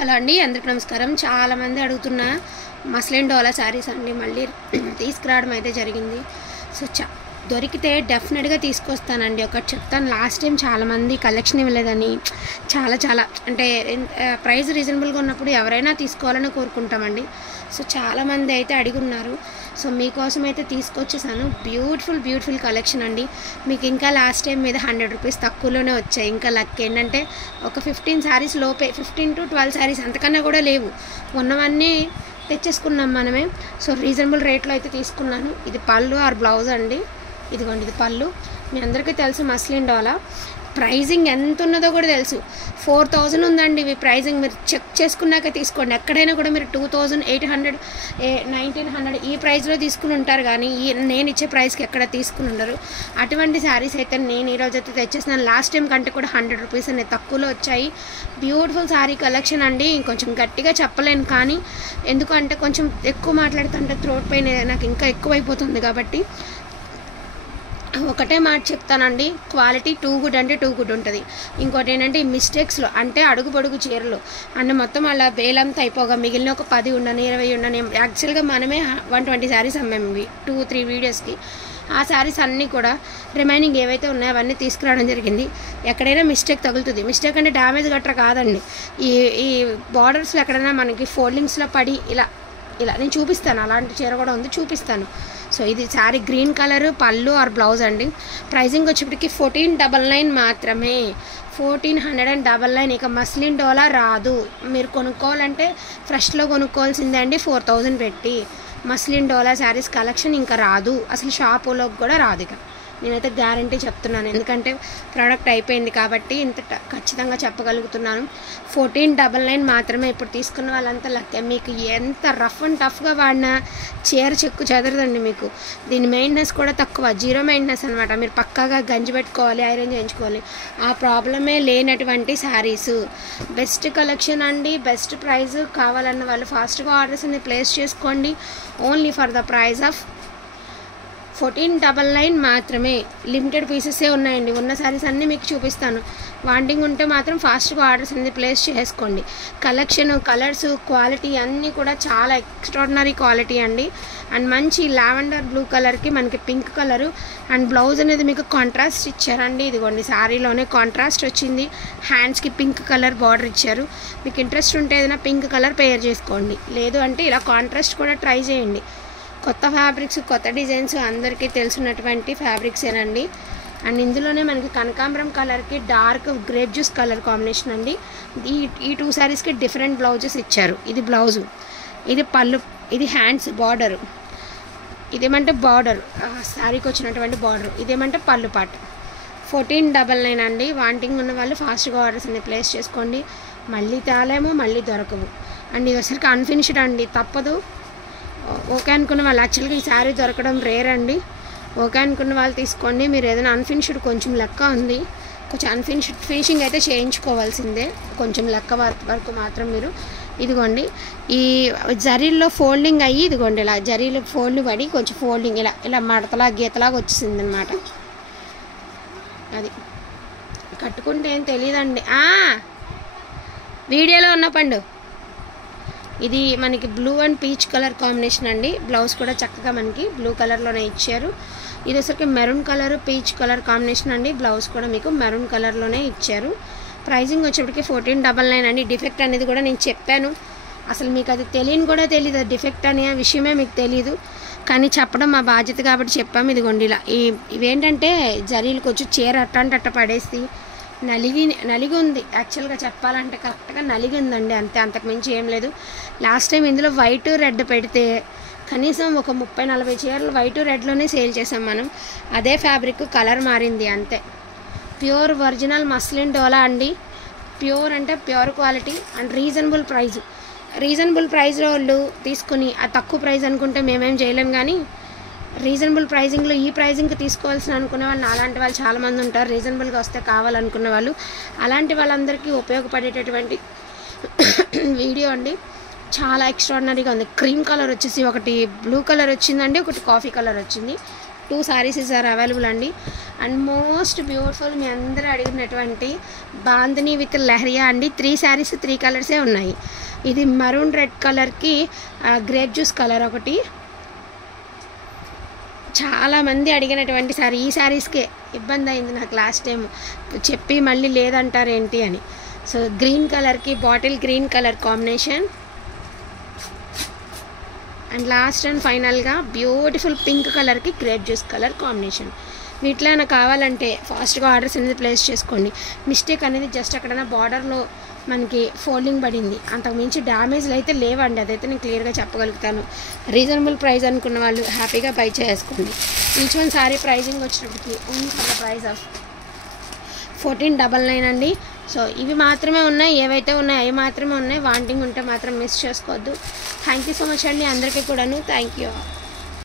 Hello అండి, అందరికీ నమస్కారం. చాలామంది అడుగుతున్న మస్లిన్ డోలా శారీస్ అండి మళ్ళీ తీసుకురావడం అయితే జరిగింది. సో దొరికితే డెఫినెట్గా తీసుకొస్తానండి. ఒకటి చెప్తాను, లాస్ట్ టైం చాలామంది కలెక్షన్ ఇవ్వలేదని చాలా అంటే ప్రైస్ రీజనబుల్గా ఉన్నప్పుడు ఎవరైనా తీసుకోవాలని కోరుకుంటామండి. సో చాలామంది అయితే అడిగున్నారు. సో మీకోసం అయితే తీసుకొచ్చేసాను. బ్యూటిఫుల్ కలెక్షన్ అండి. మీకు ఇంకా లాస్ట్ టైం మీద 100 రూపీస్ తక్కువలోనే వచ్చాయి. ఇంకా లక్ ఏంటంటే ఒక 15 శారీస్ లోపే, 15 to 12 శారీస్ అంతకన్నా కూడా లేవు. ఉన్నవన్నీ తెచ్చేసుకున్నాం మనమే. సో రీజనబుల్ రేట్లో అయితే తీసుకున్నాను. ఇది పళ్ళు ఆర్ బ్లౌజ్ అండి. ఇదిగోండి, ఇది పళ్ళు. మీ అందరికీ తెలుసు మస్లిన్ డోలా ప్రైజింగ్ ఎంత ఉన్నదో కూడా తెలుసు. 4000 ఉందండి ఇవి ప్రైజింగ్. మీరు చెక్ చేసుకున్నాక తీసుకోండి. ఎక్కడైనా కూడా మీరు 2800, 1900 ఈ ప్రైస్లో తీసుకుని ఉంటారు, కానీ నేను ఇచ్చే ప్రైస్కి ఎక్కడ తీసుకుని ఉండరు. అటువంటి శారీస్ అయితే నేను ఈరోజు అయితే తెచ్చేసినాను. లాస్ట్ టైం కంటే కూడా 100 రూపీస్ అనేది తక్కువలో వచ్చాయి. బ్యూటిఫుల్ శారీ కలెక్షన్ అండి. ఇంకొంచెం గట్టిగా చెప్పలేను, కానీ ఎందుకంటే కొంచెం ఎక్కువ మాట్లాడుతుంటే థ్రోట్ పెయిన్ నాకు ఇంకా ఎక్కువైపోతుంది. కాబట్టి ఒకటే మాట చెప్తానండి, క్వాలిటీ టూ గుడ్ అంటే టూ గుడ్ ఉంటుంది. ఇంకోటి ఏంటంటే ఈ మిస్టేక్స్లో అంటే అడుగు పొడుగు చీరలు అంటే మొత్తం అలా వేలంతా అయిపోగా మిగిలిన ఒక 10 ఉండని 20 ఉండని. యాక్చువల్గా మనమే 120 శారీస్ అమ్మాము 2-3 వీడియోస్కి. ఆ శారీస్ అన్నీ కూడా రిమైనింగ్ ఏవైతే ఉన్నాయో అవన్నీ తీసుకురావడం జరిగింది. ఎక్కడైనా మిస్టేక్ తగులుతుంది. మిస్టేక్ అంటే డ్యామేజ్ గట్రా కాదండి. ఈ బార్డర్స్లో ఎక్కడైనా మనకి ఫోల్డింగ్స్లో పడి ఇలా నేను చూపిస్తాను. అలాంటి చీర కూడా ఉంది, చూపిస్తాను. సో ఇది శారీ గ్రీన్ కలర్, పళ్ళు ఆర్ బ్లౌజ్ అండి. ప్రైజింగ్ వచ్చేప్పటికి 1499 మాత్రమే. 1499. ఇక మస్లిన్ డోలా రాదు. మీరు కొనుక్కోవాలంటే ఫ్రెష్లో కొనుక్కోవాల్సిందే అండి, 4000 పెట్టి. మస్లిన్ డోలా శారీస్ కలెక్షన్ ఇంకా రాదు, అసలు షాపులోకి కూడా రాదు. ఇక నేనైతే గ్యారంటీ చెప్తున్నాను, ఎందుకంటే ప్రోడక్ట్ అయిపోయింది కాబట్టి ఇంత ఖచ్చితంగా చెప్పగలుగుతున్నాను. 1499 మాత్రమే. ఇప్పుడు తీసుకున్న వాళ్ళంతా లక్కే. మీకు ఎంత రఫ్ అండ్ టఫ్గా వాడిన చీర చెక్కు చెదరదండి. మీకు దీని మెయింటెనెన్స్ కూడా తక్కువ, 0 మెయింటెనెన్స్ అనమాట. మీరు పక్కాగా గంజి పెట్టుకోవాలి, ఐరన్ చేయించుకోవాలి, ఆ ప్రాబ్లమే లేనటువంటి శారీస్. బెస్ట్ కలెక్షన్ అండి, బెస్ట్ ప్రైస్. కావాలన్న వాళ్ళు ఫాస్ట్గా ఆర్డర్స్ అనేది ప్లేస్ చేసుకోండి. Only for the price of 1499 మాత్రమే. లిమిటెడ్ పీసెసే ఉన్నాయండి. ఉన్న శారీస్ అన్నీ మీకు చూపిస్తాను. వాంటింగ్ ఉంటే మాత్రం ఫాస్ట్గా ఆర్డర్స్ అనేది ప్లేస్ చేసుకోండి. కలెక్షన్, కలర్స్, క్వాలిటీ అన్నీ కూడా చాలా ఎక్స్ట్రాడినరీ క్వాలిటీ అండి. అండ్ మంచి లావెండర్ బ్లూ కలర్కి మనకి పింక్ కలరు అండ్ బ్లౌజ్ అనేది మీకు కాంట్రాస్ట్ ఇచ్చారండి. ఇదిగోండి, శారీలోనే కాంట్రాస్ట్ వచ్చింది. హ్యాండ్స్కి పింక్ కలర్ బార్డర్ ఇచ్చారు. మీకు ఇంట్రెస్ట్ ఉంటే ఏదైనా పింక్ కలర్ పేర్ చేసుకోండి, లేదు అంటే ఇలా కాంట్రాస్ట్ కూడా ట్రై చేయండి. కొత్త ఫ్యాబ్రిక్స్, కొత్త డిజైన్స్ అందరికీ తెలిసినటువంటి ఫ్యాబ్రిక్సేనండి. అండ్ ఇందులోనే మనకి కనకాంబరం కలర్కి dark grape juice colour combination అండి. ఈ 2 శారీస్కి డిఫరెంట్ బ్లౌజెస్ ఇచ్చారు. ఇది బ్లౌజు, ఇది పళ్ళు, ఇది హ్యాండ్స్ బార్డరు, ఇదేమంటే బార్డర్ శారీకి వచ్చినటువంటి బార్డర్, ఇదేమంటే పళ్ళు పాట. 1499 అండి. వాంటింగ్ ఉన్న వాళ్ళు ఫాస్ట్గా ఆర్డర్స్ అన్ని ప్లేస్ చేసుకోండి. మళ్ళీ తేలేమో, మళ్ళీ దొరకవు. అండ్ ఇది అసలు అన్ఫినిష్డ్ అండి, తప్పదు. ఓకే అనుకున్న వాళ్ళు, యాక్చువల్గా ఈ శారీ దొరకడం రేర్ అండి. ఓకే అనుకున్న వాళ్ళు తీసుకోండి. మీరు ఏదైనా అన్ఫినిష్డ్ కొంచెం లెక్క ఉంది, కొంచెం అన్ఫినిష్డ్ ఫినిషింగ్ అయితే చేయించుకోవాల్సిందే, కొంచెం లెక్క వరకు మాత్రం మీరు. ఇదిగోండి, ఈ జరీల్లో ఫోల్డింగ్ అయ్యి, ఇదిగోండి ఇలా జరీలో ఫోల్డ్ పడి కొంచెం ఫోల్డింగ్ ఇలా మడతలా గీతలాగా వచ్చేసింది అనమాట. అది కట్టుకుంటే ఏం తెలియదండి. వీడియోలో ఉన్న పండు. ఇది మనకి blue and peach colour combination అండి. బ్లౌజ్ కూడా చక్కగా మనకి బ్లూ కలర్లోనే ఇచ్చారు. ఇది వచ్చరికి maroon colour, peach colour combination అండి. బ్లౌజ్ కూడా మీకు మెరూన్ కలర్లోనే ఇచ్చారు. ప్రైజింగ్ వచ్చేప్పటికి 1499 అండి. డిఫెక్ట్ అనేది కూడా నేను చెప్పాను, అసలు మీకు అది తెలియని కూడా తెలియదు. డిఫెక్ట్ అనే విషయమే మీకు తెలియదు, కానీ చెప్పడం మా బాధ్యత కాబట్టి చెప్పాము. ఇదిగోండి ఇలా ఇవేంటంటే జరీలకు వచ్చి చీర అట్ట పడేసి నలిగి ఉంది. యాక్చువల్గా చెప్పాలంటే కరెక్ట్గా నలిగి ఉందండి, అంతే, అంతకుమించి ఏం లేదు. లాస్ట్ టైం ఇందులో వైట్ రెడ్ పెడితే కనీసం ఒక 30-40 చీరలు వైట్ రెడ్లోనే సేల్ చేసాం మనం. అదే ఫ్యాబ్రిక్ కలర్ మారింది అంతే. ప్యూర్ ఒరిజినల్ మస్లిన్ డోలా అండి. ప్యూర్ అంటే pure quality and reasonable price. Reasonable ప్రైస్లో వాళ్ళు తీసుకుని ఆ తక్కువ ప్రైస్ అనుకుంటే మేమేం చేయలేం, కానీ రీజనబుల్ ప్రైజింగ్లో ఈ ప్రైజింగ్కి తీసుకోవాల్సిన అనుకునే వాళ్ళు అలాంటి వాళ్ళు చాలామంది ఉంటారు. రీజనబుల్గా వస్తే కావాలనుకున్న వాళ్ళు, అలాంటి వాళ్ళందరికీ ఉపయోగపడేటటువంటి వీడియో అండి. చాలా ఎక్స్ట్రాడినరీగా ఉంది. క్రీమ్ కలర్ వచ్చేసి ఒకటి బ్లూ కలర్ వచ్చిందండి, ఒకటి కాఫీ కలర్ వచ్చింది. 2 శారీస్ ఆర్ అవైలబుల్ అండి. అండ్ మోస్ట్ బ్యూటిఫుల్ మీ అందరూ అడిగినటువంటి బాందిని విత్ లెహరియా అండి. 3 శారీస్ 3 కలర్సే ఉన్నాయి. ఇది మరూన్ రెడ్ కలర్కి గ్రేప్ జ్యూస్ కలర్ ఒకటి. చాలామంది అడిగినటువంటి సారీ. ఈ శారీస్కే ఇబ్బంది అయింది నాకు లాస్ట్ టైం చెప్పి మళ్ళీ లేదంటారేంటి అని. సో గ్రీన్ కలర్కి bottle green colour combination and last and ఫైనల్గా బ్యూటిఫుల్ పింక్ కలర్కి గ్రేప్ జ్యూస్ కలర్ కాంబినేషన్. వీటిలో ఏమైనా కావాలంటే ఫాస్ట్గా ఆర్డర్స్ అనేది ప్లేస్ చేసుకోండి. మిస్టేక్ అనేది జస్ట్ అక్కడైనా బార్డర్లో మనకి ఫోల్డింగ్ పడింది, అంతకు మించి డ్యామేజ్లు అయితే లేవండి. అదైతే నేను క్లియర్గా చెప్పగలుగుతాను. రీజనబుల్ ప్రైస్ అనుకున్న వాళ్ళు హ్యాపీగా బై చేసుకోండి. ఈచ్ వన్ సారీ ప్రైజింగ్ వచ్చినప్పటికీ only for the price of 1499 అండి. సో ఇవి మాత్రమే ఉన్నాయి, ఏవైతే ఉన్నాయో అవి మాత్రమే ఉన్నాయి. వాంటింగ్ ఉంటే మాత్రం మిస్ చేసుకోవద్దు. థ్యాంక్ యూ సో మచ్ అండి అందరికీ కూడాను. Thank you.